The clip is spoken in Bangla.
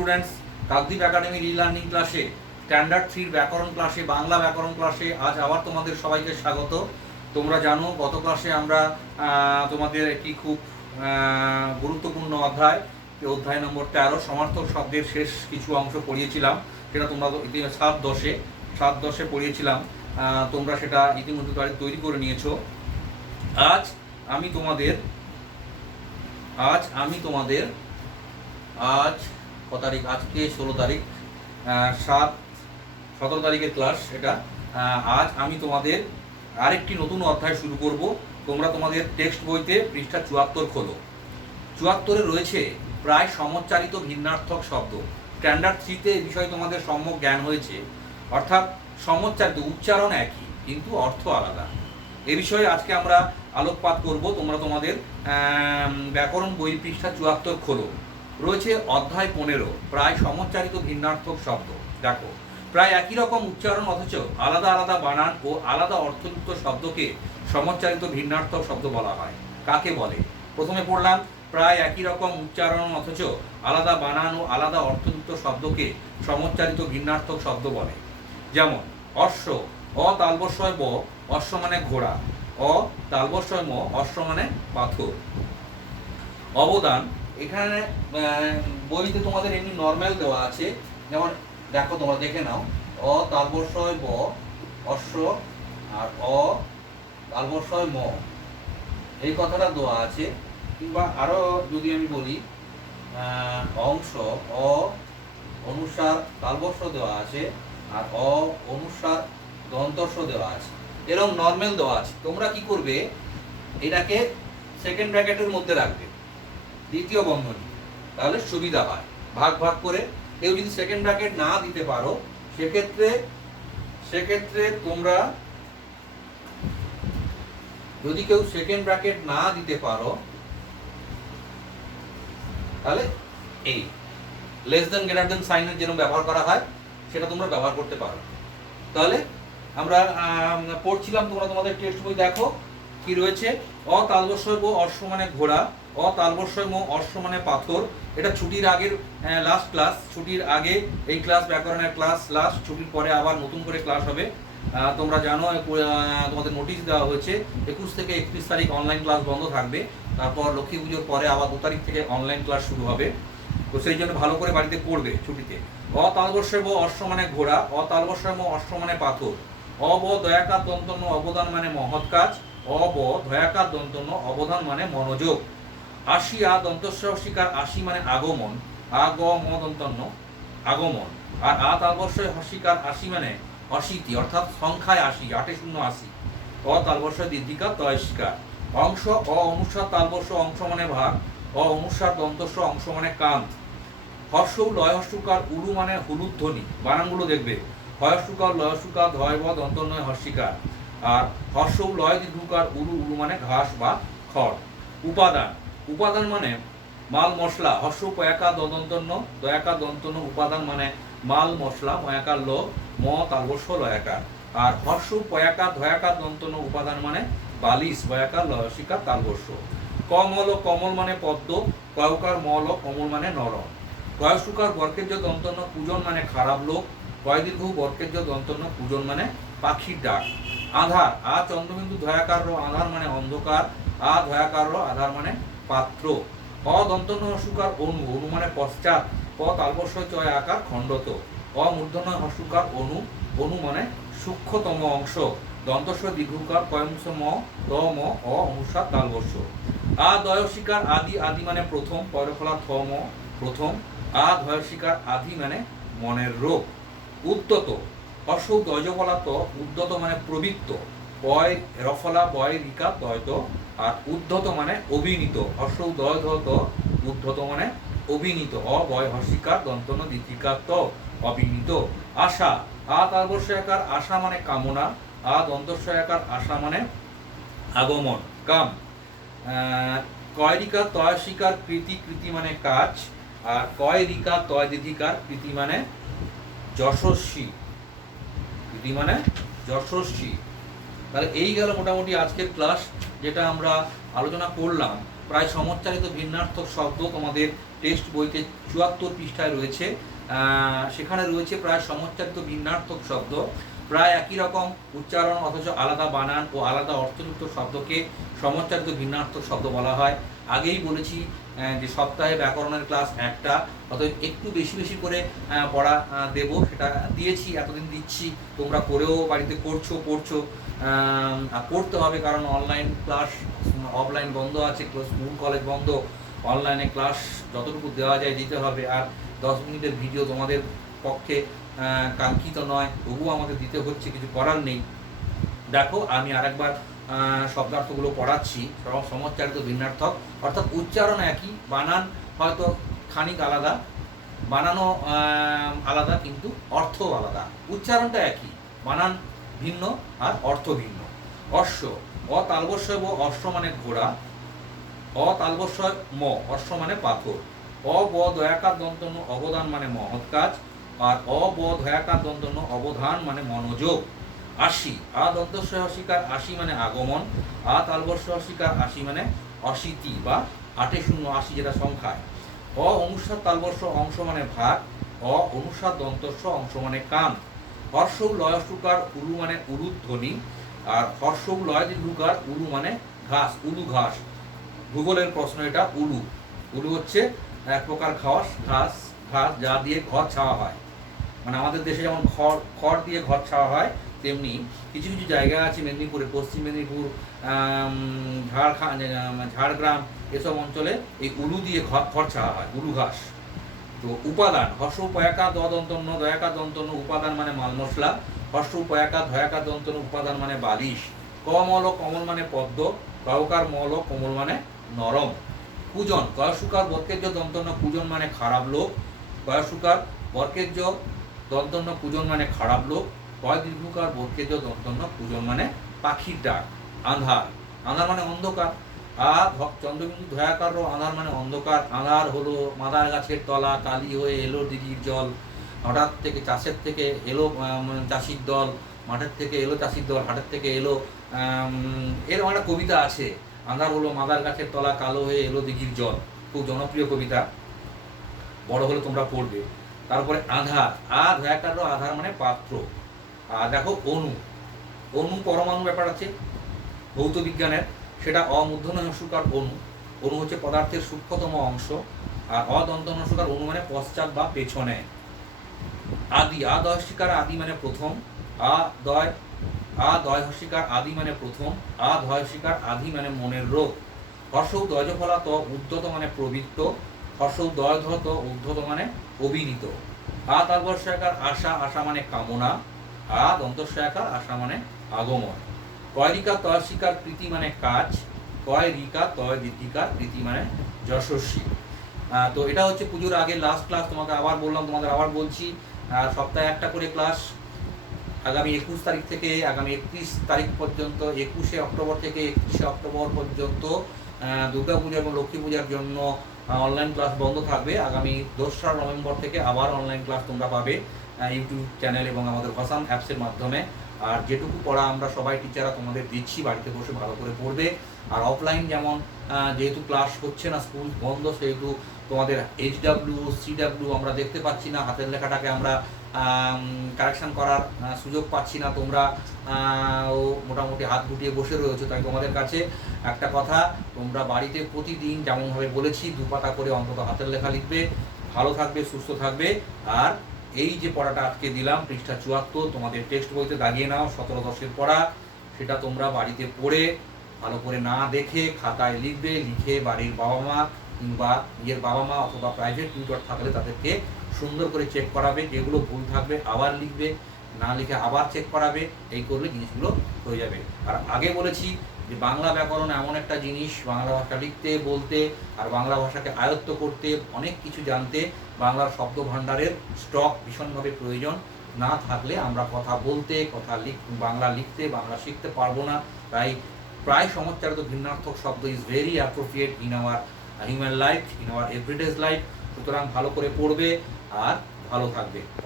স্টুডেন্টস, কাকদ্বীপ একাডেমি রিলার্নিং ক্লাসে স্ট্যান্ডার্ড 3 ব্যাকরণ ক্লাসে, বাংলা ব্যাকরণ ক্লাসে আজ আবার তোমাদের সবাইকে স্বাগত। তোমরা জানো গত ক্লাসে আমরা তোমাদের একটি খুব গুরুত্বপূর্ণ অধ্যায় নম্বর 13 সমার্থক শব্দের শেষ কিছু অংশ পড়িয়েছিলাম। সেটা তোমরা 7-10 পড়িয়েছিলাম। তোমরা সেটা ইতিমধ্যে তৈরি করে নিয়েছো। আজ আমি তোমাদের আজ কত তারিখ? আজকে 16 তারিখ, 17 তারিখের ক্লাস এটা। আজ আমি তোমাদের আরেকটি নতুন অধ্যায় শুরু করব। তোমরা তোমাদের টেক্সট বইতে পৃষ্ঠা 74 খোলো। 74-এ রয়েছে প্রায় সমচ্চারিত ভিন্নার্থক শব্দ। স্ট্যান্ডার্ড 3-তে এই বিষয়ে তোমাদের সম্যক জ্ঞান হয়েছে, অর্থাৎ সমচ্চারিত, উচ্চারণ একই কিন্তু অর্থ আলাদা। এ বিষয়ে আজকে আমরা আলোকপাত করব। তোমরা তোমাদের ব্যাকরণ বই পৃষ্ঠা 74 খোলো। রয়েছে অধ্যায় 15 প্রায় সমচ্চারিত ভিন্নার্থক শব্দ। দেখো, প্রায় একই রকম উচ্চারণ অথচ আলাদা আলাদা বানান ও আলাদা অর্থযুক্ত শব্দকে সমচ্চারিত ভিন্নার্থক শব্দ বলা হয়। কাকে বলে? প্রথমে পড়লাম, প্রায় একই রকম উচ্চারণ অথচ আলাদা বানান ও আলাদা অর্থযুক্ত শব্দকে সমচ্চারিত ভিন্নার্থক শব্দ বলে। যেমন অশ্ব, অ তালবস্যয় ব, অশ্ব মানে ঘোড়া, অ তালবস্যয় ম, অশ্ব মানে পাথর। অবদান, এখানে বইতে তোমাদের এমনি নর্মাল দেওয়া আছে, যেমন দেখো তোমরা দেখে নাও, অ তালবস্যয় ব অশ্ব আর অ তালবস্যয় ম, এই কথাটা দেওয়া আছে। কিংবা আরো যদি আমি বলি, অংশ, অ অনুসার তালবস্য দেওয়া আছে আর অ অনুসার দন্তস্য দেওয়া আছে, এরকম নর্মাল দেওয়া আছে। তোমরা কি করবে, এটাকে সেকেন্ড ব্র্যাকেটের মধ্যে রাখবে, দ্বিতীয় বন্ধনী, তাহলে সুবিধা হয় ভাগ ভাগ করে। কেউ যদি সেকেন্ড ব্র্যাকেট না দিতে পারো, সেক্ষেত্রে তোমরা যদি কেউ সেকেন্ড ব্র্যাকেট না দিতে পারো, তাহলে এই লেস দেন গ্রেটার দেন সাইনের যেরকম ব্যবহার করা হয় সেটা তোমরা ব্যবহার করতে পারো। তাহলে আমরা পড়ছিলাম, তোমরা তোমাদের টেক্সট বই দেখো কি রয়েছে। অ তালবস্যয় ব অশ্ব মানে ঘোড়া, অ তালবস্যয় ম অশ্ব মানে পাথর। এটা ছুটির আগের লাস্ট ক্লাস, ছুটির আগে এই ক্লাস, ব্যাকরণের ক্লাস লাস্ট, ছুটির পরে আবার নতুন করে ক্লাস হবে। তোমরা জানো তোমাদের নোটিশ দেওয়া হয়েছে 21 থেকে 31 তারিখ অনলাইন ক্লাস বন্ধ থাকবে। তারপর লক্ষ্মী পুজোর পরে আবার 2 তারিখ থেকে অনলাইন ক্লাস শুরু হবে। তো সেই জন্য ভালো করে বাড়িতে পড়বে ছুটিতে। অ তালবস্যয় ব অশ্ব মানে ঘোড়া, অ তালবস্যয় ম অশ্ব মানে পাথর। অব দয়াকার দন্তন্য অবদান মানে মহৎ কাজ, অব ধয়াকার দন্তন্য অবদান মানে মনোযোগ। আশি, আ দন্তস্য হস্যিকার আশি মানে আগমন, আ গ ম দন্তন্য আগমন। আর আ তালবস্যয় হস্যিকার আশি মানে অশীতি, অর্থাৎ সংখ্যায় 80, 8-0-80। অ তালবস্যয় দীর্ঘিকার তয়স্কার। অংশ, অ অনুসার তালবস্য অংশ মানে ভাগ, অ অনুসার দন্তস্য অংশ মানে কান্ত। হর্ষ লয় হস্যকার উলু মানে হুলুধ্বনি, বানানগুলো দেখবে, হয়স্যকার লয়স্যকার ধয় ব দন্তন্বয় হস্যিকার। আর হর্ষ লয় দীর্ঘকার উলু, উলু মানে ঘাস বা খড়। উপাদান, উপাদান মানে মাল মশলা, হর্ষ পয়াকার দন্তন্য দয়াকার দন্তন্য, উপাদান মানে মাল মশলা, ময়াকার ল, ম তালবস্য লয়াকার। আর হর্ষ পয়াকার ধয়াকার দন্তন্য, উপাদান মানে বালিশ, বয়াকার লয়সিকার তালবস্য। কমল, কমল মানে পদ্ম, কয়কার মল, কমল মানে নরম। কয়সুকার বর্কের্য দন্তন্য পূজন মানে খারাপ লোক, কয় দীর্ঘ বর্কের্য দন্তন্য পূজন মানে পাখির ডাক। আধার, আ চন্দ্রবিন্দু ধয়াকার র, আধার মানে অন্ধকার, আ ধয়াকার র, আধার মানে পাত্র। অ দন্তন্য হস্যকার অনু, অনু মানে পশ্চাৎ, ক তালবস্যয় চয় আকার খণ্ডত। অ মূর্ধন্য হস্যকার অনু, অনু মানে সূক্ষ্মতম অংশ, দন্তস্ব দীর্ঘকার কয়ংশ ম, ত ম, অ অনুসার তালবস্য। আ দয়স্বীকার আদি, আদি মানে প্রথম, পয়রফলা থ ম প্রথম। আ ধয়স্বীকার আদি মানে মনের রোগ। উদ্যত, হর্ষ দয়জফলা ত, উদ্যত মানে প্রবৃত্ত, পয় রফলা বয় রিকা দয়ত। আর উদ্ধত মানে অভিনীত, হর্ষ দয় ধত, উদ্ধত মানে অভিনীত, অবয় হর্ষিকার দন্তন্য দীর্ঘিকার ত, অভিনীত। আশা, আ তালবস্যয়াকার আশা মানে কামনা, আ দন্তস্বয়াকার আশা মানে আগমন, কাম। কয় রিকা তয় শিকার কৃতি, কৃতি মানে কাজ। আর কয় রিকা তয় দীর্ঘিকার কৃতি মানে যশস্বী, কৃতি মানে যশস্বী। তাহলে এই গেল মোটামুটি আজকের ক্লাস, যেটা আমরা আলোচনা করলাম প্রায় সমচ্চারিত ভিন্নার্থক শব্দ তোমাদের টেক্সট বইতে 74 পৃষ্ঠায় রয়েছে। সেখানে রয়েছে প্রায় সমচ্চারিত ভিন্নার্থক শব্দ, প্রায় একই রকম উচ্চারণ অথচ আলাদা বানান ও আলাদা অর্থযুক্ত শব্দকে সমচ্চারিত ভিন্নার্থক শব্দ বলা হয়। আগেই বলেছি যে সপ্তাহে ব্যাকরণের ক্লাস একটা, অতএব একটু বেশি বেশি করে পড়া দেব, সেটা দিয়েছি, এতদিন দিচ্ছি, তোমরা করেও বাড়িতে পড়ছো। পড়তে হবে, কারণ অনলাইন ক্লাস, অফলাইন বন্ধ আছে, স্কুল কলেজ বন্ধ, অনলাইনে ক্লাস যতটুকু দেওয়া যায় দিতে হবে। আর 10 মিনিটের ভিডিও তোমাদের পক্ষে কাঙ্ক্ষিত নয়, তবুও আমাদের দিতে হচ্ছে, কিছু করার নেই। দেখো আমি আরেকবার শব্দার্থগুলো পড়াচ্ছি। সমচ্চারিত ভিন্নার্থক অর্থাৎ উচ্চারণ একই, বানান হয়তো খানিক আলাদা, বানানো আলাদা কিন্তু অর্থ আলাদা। উচ্চারণটা একই, বানান ভিন্ন আর অর্থ ভিন্ন। অশ্ব, অতালবস্যয় অশ্ব মানে ঘোড়া, অতালবস্যয় ম অশ্ব মানে পাথর, অব দয়াকার দন্তন্য অবদান মানে মহৎ কাজ, আর অব দয়াকার দন্তন্য অবধান মানে মনোযোগ। আশি, আ দন্তস্ব অস্বীকার আশি মানে আগমন, আ তালবস্য অস্বীকার আশি মানে অশীতি বা 880 যেটা সংখ্যায়। অ অনুসার তালবস্য অংশ মানে ভাগ, অ অনুসার দন্তস্ব অংশ মানে কান। হর্ষৌ লয়স্টুকার উলু মানে উলুধ্বনি, আর হর্ষৌ লয় দীর্ঘকার উলু মানে ঘাস, উলু ঘাস। ভূগোলের প্রশ্ন এটা। উলু হচ্ছে এক প্রকার ঘাস যা দিয়ে ঘর ছাওয়া হয়। মানে আমাদের দেশে যেমন খড় দিয়ে ঘর ছাওয়া হয়, তেমনি কিছু কিছু জায়গা আছে মেদিনীপুরে, পশ্চিম মেদিনীপুর, ঝাড়গ্রাম, এসব অঞ্চলে এই উলু দিয়ে খড় ছাওয়া হয়, উলু ঘাস। তো উপাদান, হর্ষ পয়াকা দন্তন্য দয়াকা দন্তন্য উপাদান মানে মাল মশলা, হর্ষ পয়াকা ধয়াকা দন্তন্য উপাদান মানে বালিশ। কমল কমল মানে পদ্ম, কয়কার মল কোমল মানে নরম। কুজন, কয়সুকার বর্কের্য দন্তন্য কুজন মানে খারাপ লোক, কয়সুকার বর্কের্য দন্তন্য কুজন মানে খারাপ লোক, কয় দীর্ঘকার বর্কের্য দন্তন্য কুজন মানে পাখির ডাক। আঁধার, আঁধার মানে অন্ধকার, চন্দ্রবিন্দু ধয়াকার আঁধার মানে অন্ধকার। আঁধার হলো মাদার গাছের তলা, কালি হয়ে এলো দিঘির জল। হঠাৎ থেকে চাষের থেকে এলো চাষির দল, মাঠের থেকে এলো চাষির দল, হাটের থেকে এলো, এরকম একটা কবিতা আছে, আঁধার হলো মাদার গাছের তলা, কালো হয়ে এলো দিঘির জল, খুব জনপ্রিয় কবিতা, বড় হলে তোমরা পড়বে। তারপরে আধার, ধয়াকার আধার মানে পাত্র। আর দেখো অণু পরমাণু ব্যাপার আছে ভৌত বিজ্ঞানের, সেটা অমূর্ধন্যস্বকার অণু হচ্ছে পদার্থের সূক্ষ্মতম অংশ, আর অদন্তন্যস্বকার অণু মানে পশ্চাৎ বা পেছনে। আদি, দয় হস্যিকার আদি মানে প্রথম, দয় হস্যিকার আদি মানে প্রথম, ধয় হস্যিকার আদি মানে মনের রোগ। হর্ষৌ দয়জ ফলাত উদ্ধত মানে প্রবৃত্ত, হর্ষৌ দয় ধত উদ্ধত মানে অবিনীত। তালবস্যাকার আশা মানে কামনা, দন্তস্যাকার আশা মানে আগমন। কয়রিকা তয়স্বীকার প্রীতি মানে কাজ, কয়রিকা তয় দীর্ঘিকার প্রীতি মানে যশস্বী। তো এটা হচ্ছে পুজোর আগে লাস্ট ক্লাস, তোমাকে আবার বললাম, তোমাদের আবার বলছি, সপ্তাহে একটা করে ক্লাস। আগামী 21 তারিখ থেকে আগামী 31 তারিখ পর্যন্ত, 21শে অক্টোবর থেকে 31শে অক্টোবর পর্যন্ত দুর্গা পূজা এবং লক্ষ্মী পূজার জন্য অনলাইন ক্লাস বন্ধ থাকবে। আগামী 2রা নভেম্বর থেকে আবার অনলাইন ক্লাস তোমরা পাবে ইউটিউব চ্যানেল এবং আমাদের ভাসান অ্যাপসের মাধ্যমে। আর যেটুকু পড়া আমরা সবাই টিচাররা তোমাদের দিচ্ছি, বাড়িতে বসে ভালো করে পড়বে। আর অফলাইন যেমন যেহেতু ক্লাস হচ্ছে না, স্কুল বন্ধ, সেহেতু তোমাদের HW CW আমরা দেখতে পাচ্ছি না, হাতের লেখাটাকে আমরা কারেকশান করার সুযোগ পাচ্ছি না। তোমরা মোটামুটি হাত গুটিয়ে বসে রয়েছো, তাই তোমাদের কাছে একটা কথা, তোমরা বাড়িতে প্রতিদিন যেমনভাবে বলেছি 2 পাতা করে অন্তত হাতের লেখা লিখবে, ভালো থাকবে, সুস্থ থাকবে। আর এই যে পড়াটা আজকে দিলাম পৃষ্ঠা 74, তোমাদের টেক্সট বইতে দাগিয়ে নাও, 17-10 পড়া, সেটা তোমরা বাড়িতে পড়ে ভালো করে না দেখে খাতায় লিখবে, লিখে বাড়ির বাবা মা কিংবা নিজের বাবা মা অথবা প্রাইভেট টিউটর থাকলে তাদেরকে সুন্দর করে চেক করাবে, যেগুলো ভুল থাকবে আবার লিখবে, না লিখে আবার চেক করাবে, এই করলে জিনিসগুলো হয়ে যাবে। আর আগে বলেছি যে বাংলা ব্যাকরণ এমন একটা জিনিস, বাংলা ভাষা লিখতে বলতে আর বাংলা ভাষাকে আয়ত্ত করতে, অনেক কিছু জানতে বাংলার শব্দ ভাণ্ডারের স্টক ভীষণভাবে প্রয়োজন। না থাকলে আমরা কথা বলতে, বাংলা লিখতে, বাংলা শিখতে পারবো না। তাই প্রায় সমচ্চারিত ভিন্নার্থক শব্দ is very appropriate in our human life, in our everyday life. সুতরাং ভালো করে পড়বে আর ভালো থাকবে।